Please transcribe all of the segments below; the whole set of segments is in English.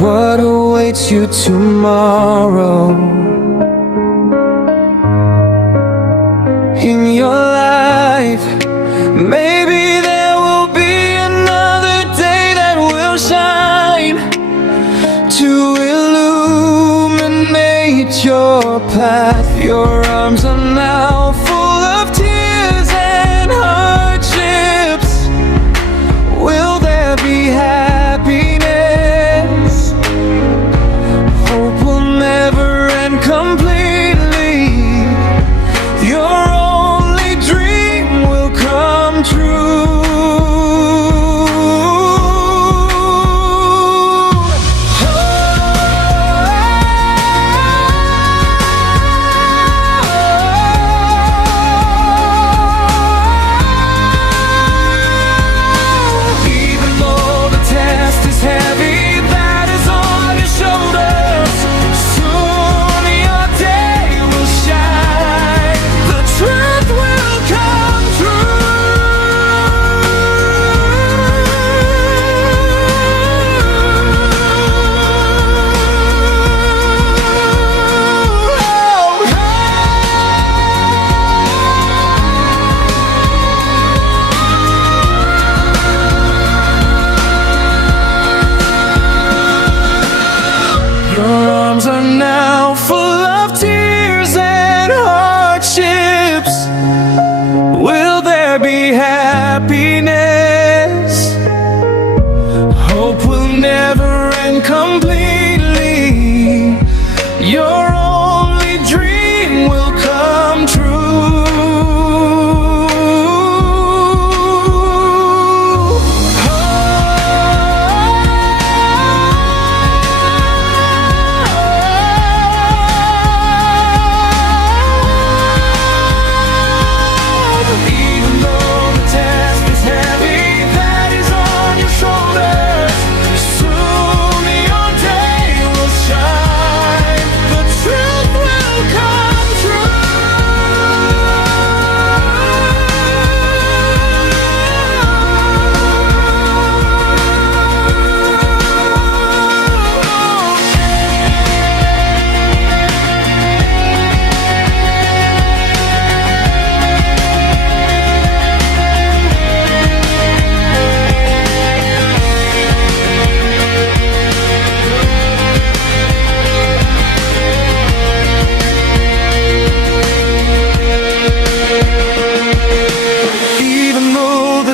what awaits you tomorrow. In your life, maybe there will be another day that will shine to illuminate your path. Your arms are now full of tears and hardships. Will there be happiness? Hope will never end completely. Your only dream will come true. Your arms are now full of tears and hardships. Will there be happiness? Hope will never end completely. Your only dream will come true.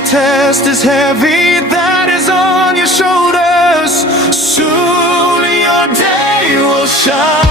Test is heavy, that is on your shoulders. Soon your day will shine.